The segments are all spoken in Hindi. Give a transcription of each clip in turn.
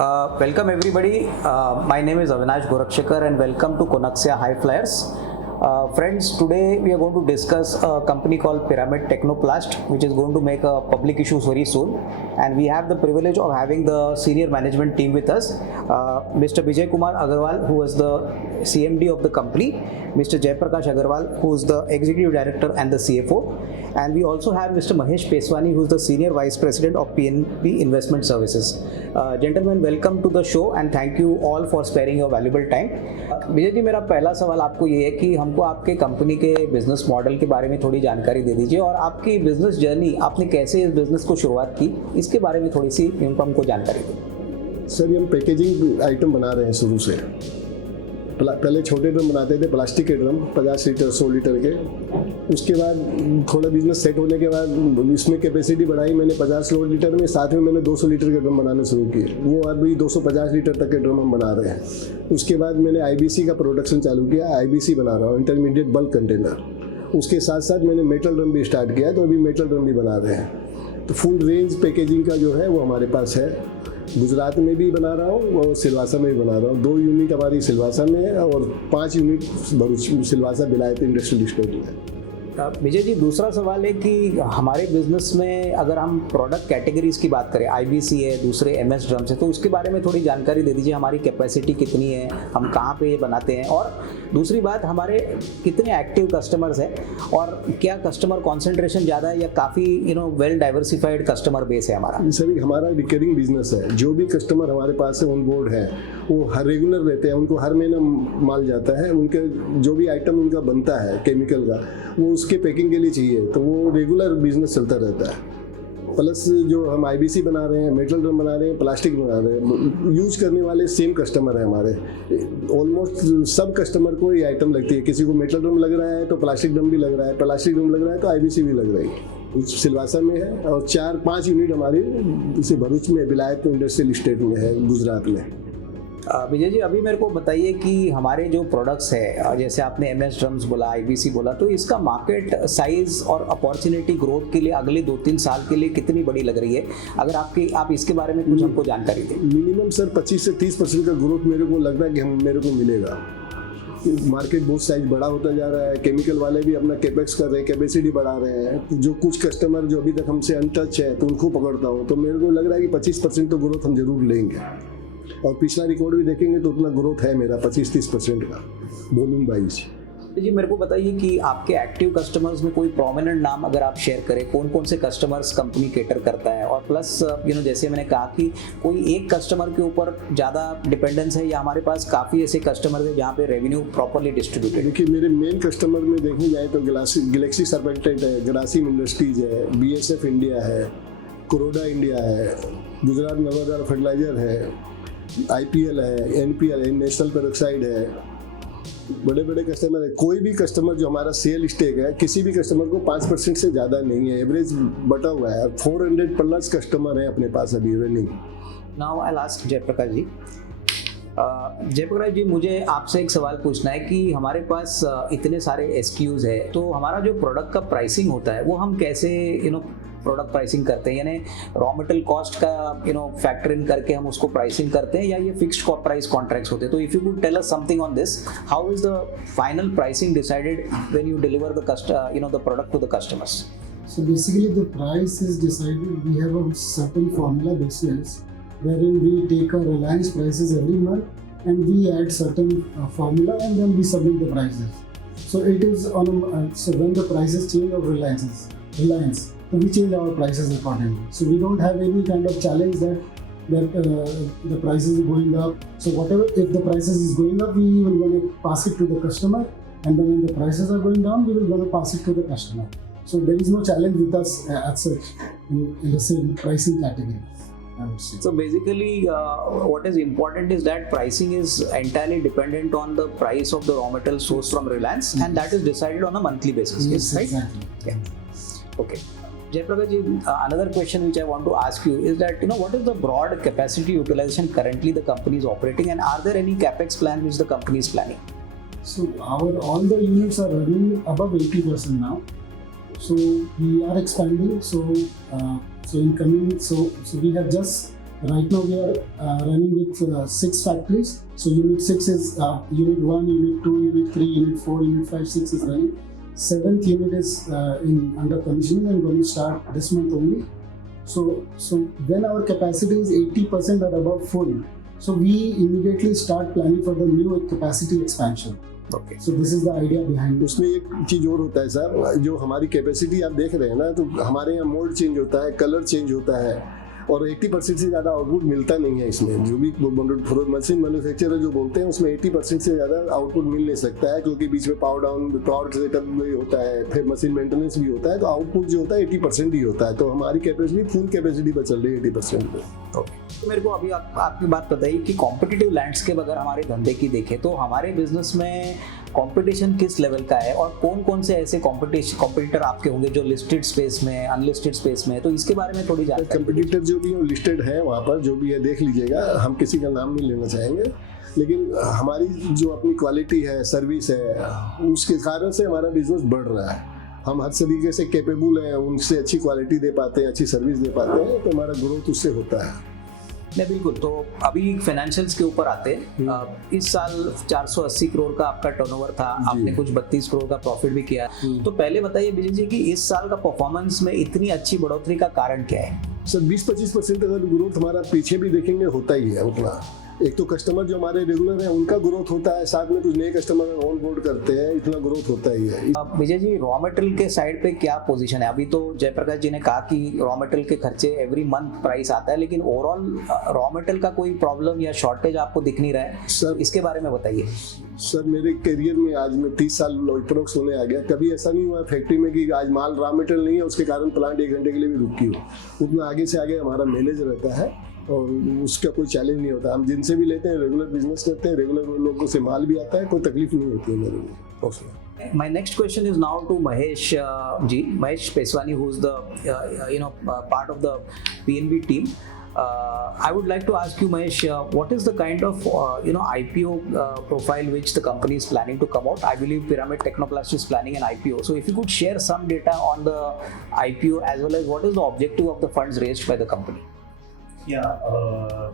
Welcome everybody. My name is Avinash Gorakshekar and welcome to Konaxia High Flyers. Friends, today we are going to discuss a company called Pyramid Technoplast, which is going to make a public issue very soon. And we have the privilege of having the senior management team with us. Mr. Vijay Kumar Agarwal, who is the CMD of the company, Mr. Jaiprakash Agarwal, who is the Executive Director and the CFO. And we also have Mr. Mahesh Peswani, who is the Senior Vice President of PNB Investment Services. Gentlemen, welcome to the show and thank you all for sparing your valuable time. Vijay ji, मेरा पहला सवाल आपको ये है कि हमको आपके कंपनी के बिजनेस मॉडल के बारे में थोड़ी जानकारी दे दीजिए और आपकी बिजनेस जर्नी, आपने कैसे इस बिजनेस को शुरुआत की, इसके बारे में थोड़ी सी हमको जानकारी दें। सर, हम पैकेजिंग आइटम बना रहे हैं शुरू से। पहले छोटे ड्रम बनाते थे, प्लास्टिक के ड्रम 50 लीटर 100 लीटर के। उसके बाद थोड़ा बिजनेस सेट होने के बाद इसमें कैपेसिटी बढ़ाई मैंने 50 लीटर में, साथ में मैंने 200 लीटर के ड्रम बनाने शुरू किए। वो अभी 250 लीटर तक के ड्रम हम बना रहे हैं। उसके बाद मैंने IBC का प्रोडक्शन चालू किया। IBC बना रहा हूँ, इंटरमीडिएट बल्क कंटेनर। उसके साथ साथ मैंने मेटल ड्रम भी स्टार्ट किया, तो अभी मेटल ड्रम भी बना रहे हैं। तो फुल रेंज पैकेजिंग का जो है वो हमारे पास है। गुजरात में भी बना रहा हूँ और सिलवासा में भी बना रहा हूँ। 2 यूनिट हमारी सिलवासा में है और 5 यूनिट भरूच सिलवासा विलायत इंडस्ट्रियल स्टेट में। विजय जी, दूसरा सवाल है कि हमारे बिजनेस में अगर हम प्रोडक्ट कैटेगरीज की बात करें, IBC है, दूसरे MS ड्रम्स है, तो उसके बारे में थोड़ी जानकारी दे दीजिए। हमारी कैपेसिटी कितनी है, हम कहाँ पे ये बनाते हैं, और दूसरी बात, हमारे कितने एक्टिव कस्टमर्स हैं और क्या कस्टमर कॉन्सेंट्रेशन ज़्यादा है या काफ़ी वेल डाइवर्सिफाइड कस्टमर बेस है हमारा? सर, हमारा रिकरिंग बिजनेस है। जो भी कस्टमर हमारे पास ऑन बोर्ड है वो हर रेगुलर रहते हैं, उनको हर महीना माल जाता है। उनके जो भी आइटम उनका बनता है केमिकल का, वो उसके पैकिंग के लिए चाहिए, तो वो रेगुलर बिजनेस चलता रहता है। प्लस जो हम IBC बना रहे हैं, मेटल ड्रम बना रहे हैं, प्लास्टिक बना रहे हैं, यूज करने वाले सेम कस्टमर है हमारे। ऑलमोस्ट सब कस्टमर को ये आइटम लगती है। किसी को मेटल ड्रम लग रहा है तो प्लास्टिक ड्रम भी लग रहा है, प्लास्टिक ड्रम लग रहा है तो IBC भी लग रही है। सिलवासा में है और 4-5 यूनिट हमारी इसे भरूच में विलायत इंडस्ट्रियल स्टेट में है, गुजरात में। विजय जी, अभी मेरे को बताइए कि हमारे जो प्रोडक्ट्स है, जैसे आपने MS ड्रम्स बोला, IBC बोला, तो इसका मार्केट साइज और अपॉर्चुनिटी ग्रोथ के लिए अगले 2-3 साल के लिए कितनी बड़ी लग रही है? अगर आप इसके बारे में कुछ हमको जानकारी दें। मिनिमम सर 25 से 30% का ग्रोथ मेरे को लग रहा है कि मेरे को मिलेगा। मार्केट बहुत साइज बड़ा होता जा रहा है। केमिकल वाले भी अपना कैपेक्स कर रहे हैं, कैपेसिटी बढ़ा रहे हैं। जो कुछ कस्टमर जो अभी तक हमसे अनटच है, तो उनको पकड़ता हूँ, तो मेरे को लग रहा है कि 25% तो ग्रोथ हम जरूर लेंगे। और पिछला रिकॉर्ड भी देखेंगे तो उतना ग्रोथ है मेरा 25-30% का वॉल्यूम वाइज। जी, मेरे को बताइए कि आपके एक्टिव कस्टमर्स में कोई प्रोमिनेंट नाम अगर आप शेयर करें, कौन कौन से कस्टमर्स कंपनी केटर करता है, और प्लस जैसे मैंने कहा कि कोई एक कस्टमर के ऊपर ज़्यादा डिपेंडेंस है या हमारे पास काफ़ी ऐसे कस्टमर हैं जहाँ पे रेवेन्यू प्रॉपरली डिस्ट्रीब्यूटेड? देखिए, मेरे मेन कस्टमर में देखने जाए तो गैलेक्सी सर्पेंटेंट है, ग्रासिम इंडस्ट्रीज है, BSF इंडिया है, कुरोडा इंडिया है, गुजरात नर्मदा फर्टिलाइजर है, IPL है, NPL है, नेशनल पेरोक्साइड है। बड़े बड़े कस्टमर है। कोई भी कस्टमर जो हमारा सेल स्टेक है, किसी भी कस्टमर को 5% से ज़्यादा नहीं है, एवरेज बटा हुआ है। 400+ कस्टमर है अपने पास अभी running. Now I ask Jayaprakash ji. Jayaprakash ji, मुझे आपसे एक सवाल पूछना है कि हमारे पास इतने सारे SKUs है, तो हमारा जो प्रोडक्ट का प्राइसिंग होता है वो हम कैसे प्रोडक्ट प्राइसिंग करते हैं? यानी रॉ मटेरियल कॉस्ट का फैक्टर इन करके हम उसको प्राइसिंग करते हैं या ये फिक्स्ड प्राइस कॉन्ट्रैक्ट्स होते हैं? तो if you could tell us something on this, how is the final pricing decided when you deliver the product to the customers? So basically the price is decided. We have a certain formula basis wherein we take our Reliance prices every month and we add certain formula and then we submit the prices. So it is on so when the prices change of Reliance, so we change our prices accordingly. So we don't have any kind of challenge that the prices are going up. So whatever, if the prices is going up, we will going to pass it to the customer, and then when the prices are going down, we will going to pass it to the customer. So there is no challenge with us as such in the same pricing category, I would say. So basically, what is important is that pricing is entirely dependent on the price of the raw material sourced from Reliance, and that is decided on a monthly basis. Yes, right? exactly. Yeah. Okay. Jaiprakash ji, another question which I want to ask you is that what is the broad capacity utilization currently the company is operating, and are there any capex plan which the company is planning? So all the units are running above 80% now. So we are expanding. So we have just Right now we are running with 6 factories. So unit 6 is unit 1, unit 2, unit 3, unit 4, unit 5, 6 is running. 7th unit is under commissioning and going to start this month only. So when our capacity is 80% or above full, so we immediately start planning for the new capacity expansion. Okay So this is the idea behind it. उसमें एक चीज़ और होता है सर, जो हमारी कैपेसिटी आप देख रहे हैं ना, तो हमारे यहाँ मोल्ड चेंज होता है, कलर चेंज होता है, और 80% से ज़्यादा आउटपुट मिलता नहीं है इसमें। जो भी मशीन मैन्युफैक्चरर जो बोलते हैं उसमें 80% से ज़्यादा आउटपुट मिल नहीं सकता है, क्योंकि बीच में पावर डाउन, पावर सेटअप भी होता है, फिर मशीन मेंटेनेंस भी होता है, तो आउटपुट जो होता है 80% ही होता है। तो हमारी कैपेसिटी फुल कैपेसिटी पर चल रही है 80% पे। तो मेरे को अभी आपकी बात बताइए कि कॉम्पिटिटिव लैंडस्केप अगर हमारे धंधे की देखें तो हमारे बिजनेस में कंपटीशन किस लेवल का है, और कौन कौन से ऐसे कॉम्पिटिटर आपके होंगे जो लिस्टेड स्पेस में, अनलिस्टेड स्पेस में, तो इसके बारे में थोड़ी जानकारी। कंपटीटर जो भी लिस्टेड है वहाँ पर जो भी है देख लीजिएगा, हम किसी का नाम नहीं लेना चाहेंगे, लेकिन हमारी जो अपनी क्वालिटी है, सर्विस है, उसके कारण से हमारा बिजनेस बढ़ रहा है। हम हर तरीके से कैपेबल हैं, उनसे अच्छी क्वालिटी दे पाते हैं, अच्छी सर्विस दे पाते हैं, तो हमारा ग्रोथ उससे होता है। नहीं बिल्कुल। तो अभी फाइनेंशियल्स के ऊपर आते हैं। इस साल 480 करोड़ का आपका टर्नओवर था, आपने कुछ 32 करोड़ का प्रॉफिट भी किया। तो पहले बताइए विजय जी कि इस साल का परफॉर्मेंस में इतनी अच्छी बढ़ोतरी का कारण क्या है? सर 20-25% अगर ग्रोथ हमारा पीछे भी देखेंगे होता ही है उतना। एक तो कस्टमर जो हमारे रेगुलर हैं उनका ग्रोथ होता है, साथ में कुछ नए कस्टमर ऑन बोर्ड करते हैं, इतना ग्रोथ होता ही है। विजय जी रॉ मटेरियल के साइड पे क्या पोजीशन है? अभी तो जयप्रकाश जी ने कहा कि रॉ मटेरियल के खर्चे एवरी मंथ प्राइस आता है, लेकिन ओवरऑल रॉ मटेरियल का कोई प्रॉब्लम या शॉर्टेज आपको दिख नहीं रहा है सर, इसके बारे में बताइए। सर मेरे करियर में आज मैं 30 साल अप्रोक्स होने आ गया, कभी ऐसा नहीं हुआ फैक्ट्री में कि आज माल रॉ मटेरियल नहीं है उसके कारण प्लांट 1 घंटे के लिए भी रुकी हो। उतना आगे से आगे हमारा मैनेज रहता है और उसका कोई चैलेंज नहीं होता। हम जिनसे भी लेते हैं रेगुलर बिजनेस करते हैं, रेगुलर लोगों से माल भी आता है, कोई तकलीफ नहीं होती है मेरे लिए। My next question is now to Mahesh ji, Mahesh Peswani, who is the part of the PNB team. I would like to ask you, Mahesh, what is the kind of IPO profile which the company is planning to come out? I believe Pyramid Technoplast is planning an IPO. So if you could share some data on the IPO as well as what is the objective of the funds raised by the company? Yeah,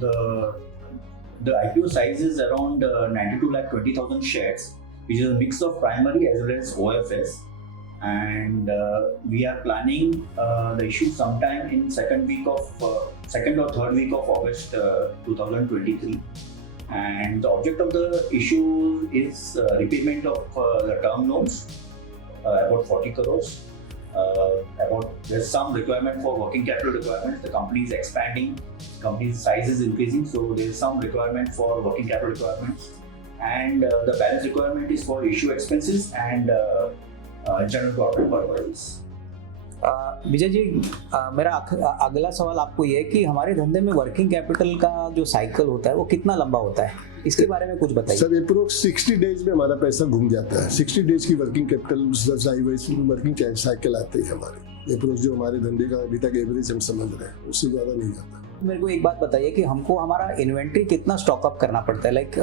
the IPO size is around 92,20,000 shares, which is a mix of primary as well as OFS, and we are planning the issue sometime in second or third week of August 2023. And the object of the issue is repayment of the term loans, about 40 crores. There's some requirement for working capital requirements. The company is expanding, company's size is increasing, so there's some requirement for working capital requirements, and the balance requirement is for issue expenses and general corporate purposes. Vijay ji मेरा अगला सवाल आपको ये है कि हमारे धंधे में वर्किंग कैपिटल का जो साइकिल होता है वो कितना लंबा होता है, इसके बारे में कुछ बताइए। सर अप्रोक्स 60 डेज में हमारा पैसा घूम जाता है। 60 डेज की वर्किंग कैपिटल वर्किंग साइकिल आती है हमारे अप्रोक्स, जो हमारे धंधे का अभी तक एवरेज हम समझ रहे हैं, उससे ज़्यादा नहीं जाता। मेरे को एक बात बताइए कि हमको हमारा इन्वेंट्री कितना स्टॉकअप करना पड़ता है, लाइक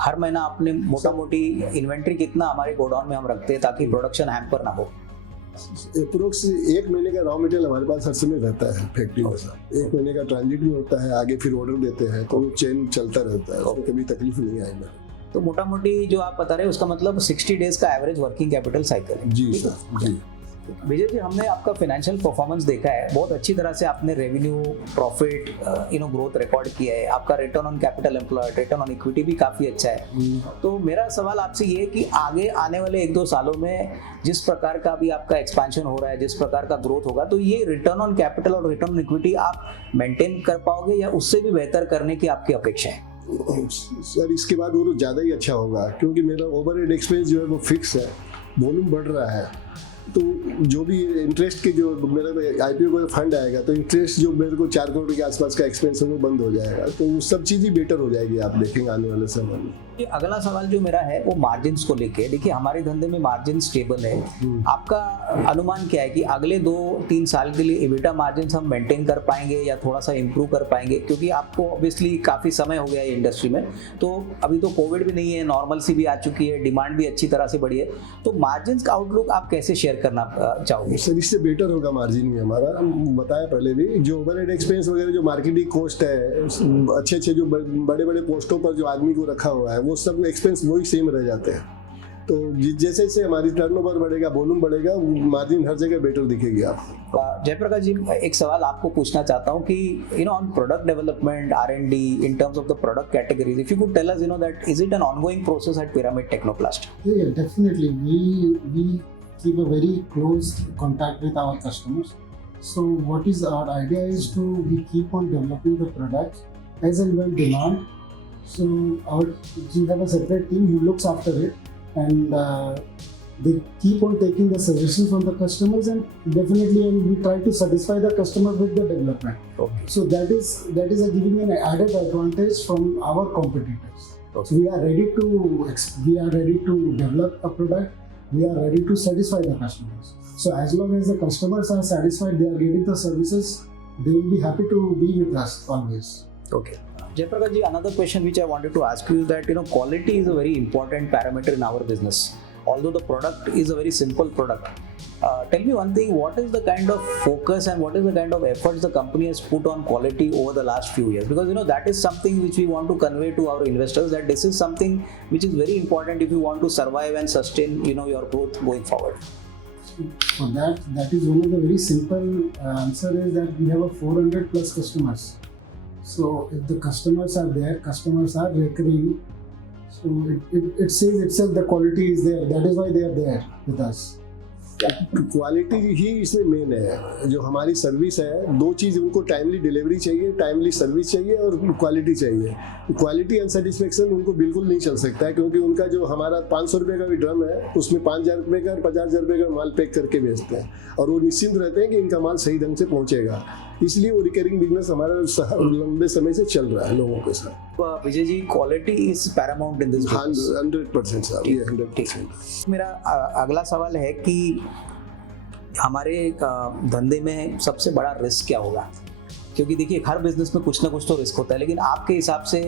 हर महीना आपने मोटा मोटी इन्वेंट्री कितना हमारे गोडाउन में हम रखते हैं ताकि प्रोडक्शन हैम्पर ना हो? अप्रोक्स 1 महीने का रॉ मटेरियल हमारे पास हर समय रहता है फैक्ट्री में। सर 1 महीने का ट्रांजिट भी होता है, आगे फिर ऑर्डर देते हैं, तो चेन चलता रहता है, और कभी तकलीफ नहीं आई मेरे। तो मोटा मोटी जो आप बता रहे हैं उसका मतलब 60 डेज का एवरेज वर्किंग कैपिटल साइकिल है। जी सर जी। विजय जी हमने आपका फाइनेंशियल परफॉर्मेंस देखा है, बहुत अच्छी तरह से आपने रेवेन्यू, प्रॉफिट, ग्रोथ रिकॉर्ड किया है, आपका return on capital employed, return on equity भी काफ़ी अच्छा है। तो मेरा सवाल आपसे ये है कि आगे आने वाले 1-2 सालों में जिस प्रकार का भी आपका एक्सपेंशन हो रहा है, जिस प्रकार का ग्रोथ होगा, तो ये रिटर्न ऑन कैपिटल और रिटर्न ऑन इक्विटी आप मेंटेन कर पाओगे या उससे भी बेहतर करने की आपकी अपेक्षा है? सर इसके बाद वो ज़्यादा ही अच्छा होगा, क्योंकि मेरा ओवरहेड एक्सपेंस जो है वो फिक्स है, वॉल्यूम बढ़ रहा है, तो जो भी इंटरेस्ट के जो मेरा आईपीओ का फंड आएगा, तो इंटरेस्ट जो मेरे को 4 करोड़ के आसपास का एक्सपेंस है वो बंद हो जाएगा, तो वो सब चीज़ ही बेटर हो जाएगी, आप देखेंगे आने वाले समय में। ये अगला सवाल जो मेरा है वो मार्जिन्स को लेके। देखिए हमारे धंधे में मार्जिन स्टेबल है, आपका अनुमान क्या है कि अगले 2-3 साल के लिए एबिटा मार्जिन्स हम मेंटेन कर पाएंगे या थोड़ा सा इंप्रूव कर पाएंगे? क्योंकि आपको ऑब्वियसली काफ़ी समय हो गया है इंडस्ट्री में, तो अभी तो कोविड भी नहीं है, नॉर्मल सी भी आ चुकी है, डिमांड भी अच्छी तरह से बढ़ी है, तो मार्जिन्स का आउटलुक आप कैसे शेयर करना चाहोगे? सर इससे बेटर होगा मार्जिन भी हमारा, हम बताया पहले भी, जो ओवरहेड एक्सपेंस वगैरह जो मार्केटिंग कॉस्ट है, अच्छे अच्छे जो बड़े बड़े पोस्टों पर जो आदमी को रखा हुआ है वो सब एक्सपेंस वही सेम रह जाते हैं। तो जैसे जैसे हमारी टर्नओवर बढ़ेगा, वॉल्यूम बढ़ेगा, मार्जिन हर जगह बेटर दिखेगी आपको। जयप्रकाश जी, एक सवाल आपको पूछना चाहता हूँ कि on product development, R&D, in terms of the product categories, if you could tell us that is it an ongoing process at Pyramid Technoplast? Yeah, definitely. We keep a very close contact with our customers. So what is our idea is we keep on developing the products as and when demand. So we have a separate team who looks after it, and they keep on taking the suggestions from the customers, and definitely we try to satisfy the customer with the development. Okay. So that is a giving an added advantage from our competitors. Okay. So we are ready to develop a product. We are ready to satisfy the customers. So as long as the customers are satisfied, they are getting the services, they will be happy to be with us always. Okay. Jaiprakash ji, another question which I wanted to ask you is that quality is a very important parameter in our business. Although the product is a very simple product, tell me one thing: what is the kind of focus and what is the kind of efforts the company has put on quality over the last few years? Because that is something which we want to convey to our investors, that this is something which is very important if you want to survive and sustain your growth going forward. For that is one of the very simple answer is that we have a 400 plus customers. So if the customers are there, customers are recurring, so it says itself the quality is there. That is why they are there with us. Quality ही इसमें मेन है। जो हमारी सर्विस है, दो चीज़, उनको टाइमली डिलीवरी चाहिए, टाइमली सर्विस चाहिए और क्वालिटी चाहिए। क्वालिटी अनसेटिस्फेक्शन उनको बिल्कुल नहीं चल सकता है, क्योंकि उनका जो हमारा 500 रुपये का भी ड्रम है उसमें 5,000 रुपये का और 50,000 रुपये का माल पैक करके बेचते हैं, और वो निश्चिंत रहते हैं कि इनका माल सही ढंग से पहुँचेगा। इसलिए वो रिकरिंग बिजनेस हमारा लंबे समय से चल रहा है लोगों के साथ। Vijay ji, quality is paramount in this business. 100% साहब, ये 100%। मेरा अगला सवाल है कि हमारे धंधे में सबसे बड़ा रिस्क क्या होगा? क्योंकि देखिए हर बिजनेस में कुछ ना कुछ तो रिस्क होता है, लेकिन आपके हिसाब से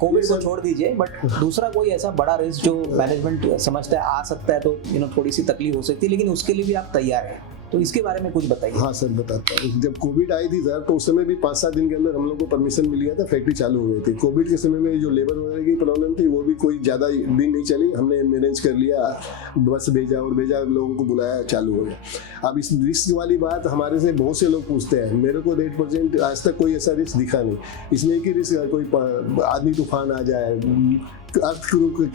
कोविड को छोड़ दीजिए, बट दूसरा कोई ऐसा बड़ा रिस्क जो मैनेजमेंट समझता है आ सकता है, तो थोड़ी सी तकलीफ हो सकती है, लेकिन उसके लिए भी आप तैयार हैं, तो इसके बारे में कुछ बताइए। हाँ सर, बताता हूँ। जब कोविड आई थी सर, तो उस समय भी 5-7 दिन के अंदर हम लोग को परमिशन मिल गया था, फैक्ट्री चालू हो गई थी। कोविड के समय में जो लेबर वगैरह की प्रॉब्लम थी वो भी कोई ज़्यादा दिन नहीं चली, हमने मैनेज कर लिया, बस भेजा और लोगों को बुलाया, चालू हो गया। अब इस रिस्क वाली बात हमारे से बहुत से लोग पूछते हैं, मेरे को 8% आज तक कोई ऐसा रिस्क दिखा नहीं। इसमें एक ही रिस्क है, कोई आदमी तूफान आ जाए, अर्थ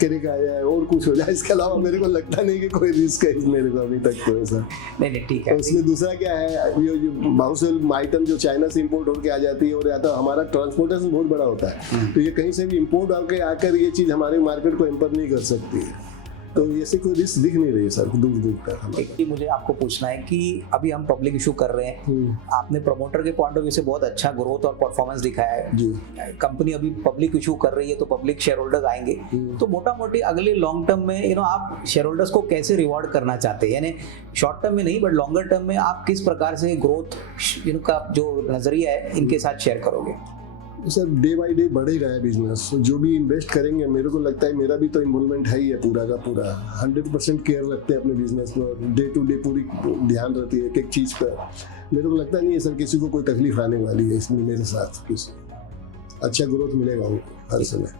करेगा आ जाए और कुछ हो जाए, इसके अलावा मेरे को लगता नहीं कि कोई रिस्क है मेरे को अभी तक तो ऐसा। नहीं ठीक है। उसमें दूसरा क्या है, ये बहुत से आइटम जो चाइना से इंपोर्ट होकर आ जाती है, और या तो हमारा ट्रांसपोर्टेशन बहुत बड़ा होता है, तो ये कहीं से भी इंपोर्ट आकर ये चीज़ हमारे मार्केट को एम्पर नहीं कर सकती है, तो ऐसे कोई रिस्क दिख नहीं रही सर दूर दूर तक। मुझे आपको पूछना है कि अभी हम पब्लिक इशू कर रहे हैं, आपने प्रमोटर के पॉइंट ऑफ व्यू से बहुत अच्छा ग्रोथ और परफॉर्मेंस दिखाया है जी। कंपनी अभी पब्लिक इशू कर रही है, तो पब्लिक शेयर होल्डर्स आएंगे, तो मोटा मोटी अगले लॉन्ग टर्म में आप शेयर होल्डर्स को कैसे रिवॉर्ड करना चाहते हैं? यानी शॉर्ट टर्म में नहीं, बट लॉन्गर टर्म में आप किस प्रकार से ग्रोथ का जो नजरिया है इनके साथ शेयर करोगे? सर डे बाय डे बढ़ेगा है बिजनेस, जो भी इन्वेस्ट करेंगे, मेरे को लगता है मेरा भी तो इन्वॉल्वमेंट है ही है पूरा का पूरा। 100% केयर रखते हैं अपने बिजनेस पर, डे टू डे पूरी ध्यान रहती है एक चीज़ पर। मेरे को लगता नहीं है सर किसी को कोई तकलीफ आने वाली है इसमें मेरे साथ, किसी अच्छा ग्रोथ मिलेगा उनको हर समय।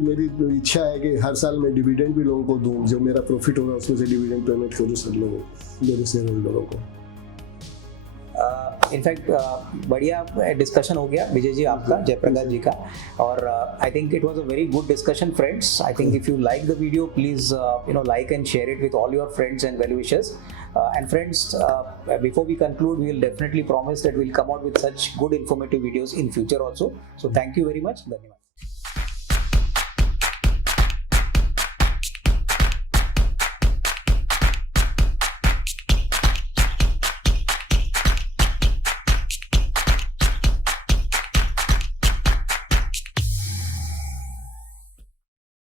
मेरी इच्छा है कि हर साल मैं डिविडेंड भी लोगों को दूँ, जो मेरा प्रॉफिट होगा उसमें से डिविडेंड पेमेंट करूँ सब लोगों, मेरे शेयर होल्डरों को। इनफैक्ट बढ़िया डिस्कशन हो गया विजय जी आपका, जयप्रकाश जी का, और I think it was a very good discussion friends. I think if you like the video, please like and share it with all your friends and well wishers. And friends, before we conclude, we will definitely promise that we'll come out with such good informative videos in future also. So thank you very much. Dhanyawad.